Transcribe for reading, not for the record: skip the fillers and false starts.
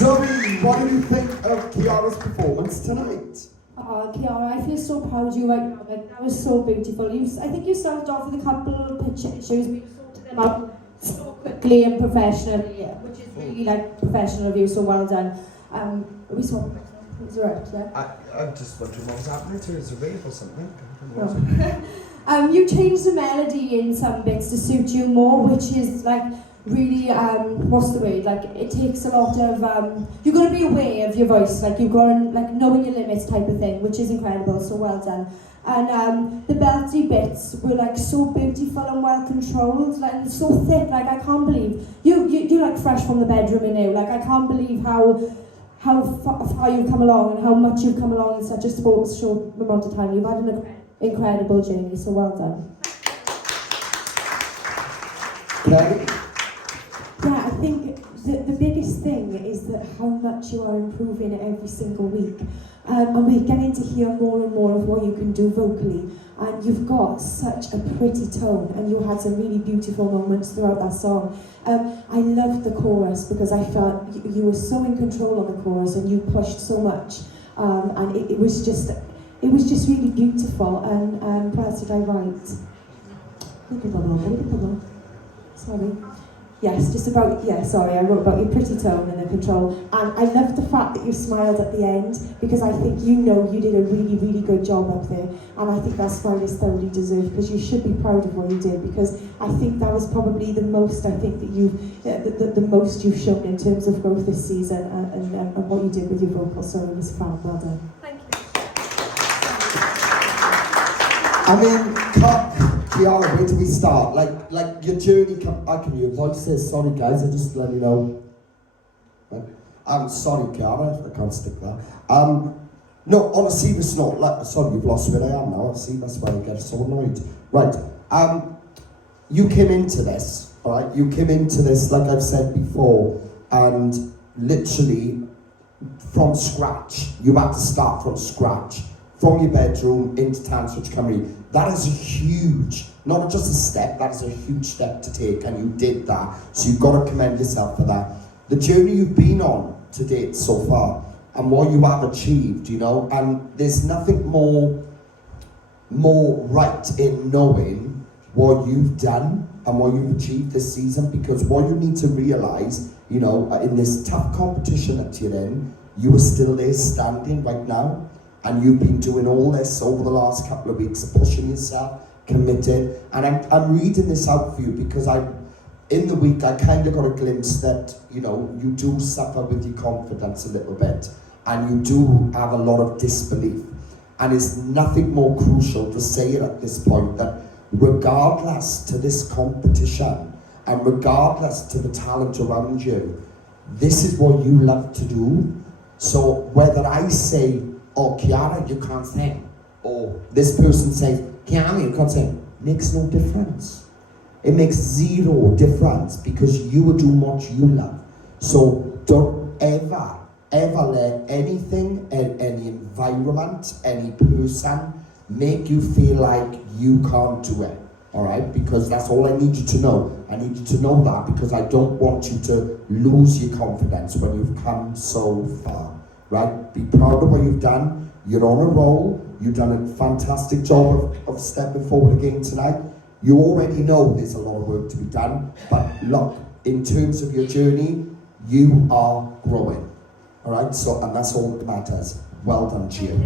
Zoe, what do you think of Kiara's performance tonight? Kiara, I feel so proud of you right now. Like, that was so beautiful. I think you started off with a couple of pitch issues, but you sorted them out so quickly and professionally, which is really like professional of you. So well done. We saw it was right, yeah. I'm just wondering what was happening to her. Is a rave or something? No. You changed the melody in some bits to suit you more, which is like really, what's the word? Like, it takes a lot of, you've got to be aware of your voice, like you've got to, like, knowing your limits type of thing, which is incredible, so well done. And the belty bits were like so beautiful and well controlled, like, and so thick, like I can't believe, you're like fresh from the bedroom in now, like I can't believe how far you've come along and how much you've come along in such a short amount of time. You've had an incredible journey, so well done. Okay. Yeah, I think the biggest thing is that how much you are improving every single week. And we're getting to hear more and more of what you can do vocally. And you've got such a pretty tone, and you had some really beautiful moments throughout that song. I loved the chorus because I felt you were so in control on the chorus and you pushed so much. And it was just really beautiful. And what else did I write? Sorry. Yes, I wrote about your pretty tone and the control. And I loved the fact that you smiled at the end, because I think you did a really, really good job up there. And I think that smile is thoroughly deserved, because you should be proud of what you did, because I think that was probably the most, I think that the most you've shown in terms of growth this season, and what you did with your vocals. So it was fab, well done. Thank you. I mean, Kiara, where do we start? Like your journey, I can hear your voice says, sorry guys, I just let you know. I'm sorry, Kiara, I can't stick that. No, on a serious note, sorry, you've lost where I am now, see, that's why I get so annoyed. Right, you came into this, alright, you came into this, like I've said before, and literally from scratch, you had to start from scratch. From your bedroom into Tanswich, Cymru. That is a huge, not just a step, that is a huge step to take, and you did that. So you've got to commend yourself for that. The journey you've been on to date so far, and what you have achieved, and there's nothing more right in knowing what you've done and what you've achieved this season, because what you need to realise, in this tough competition that you're in, you are still there standing right now. And you've been doing all this over the last couple of weeks, pushing yourself, committed. And I'm reading this out for you because in the week I kind of got a glimpse that, you do suffer with your confidence a little bit. And you do have a lot of disbelief. And it's nothing more crucial to say it at this point, that regardless to this competition and regardless to the talent around you, this is what you love to do. So whether I say, oh, Kiara, you can't sing, or this person says, Kiara, you can't sing, makes no difference. It makes zero difference, because you will do what you love. So don't ever let anything, any environment, any person make you feel like you can't do it, all right? Because that's all I need you to know. I need you to know that, because I don't want you to lose your confidence when you've come so far. Right? Be proud of what you've done. You're on a roll. You've done a fantastic job of stepping forward again tonight. You already know there's a lot of work to be done, but look, in terms of your journey, you are growing. All right? So, and that's all that matters. Well done, Gio.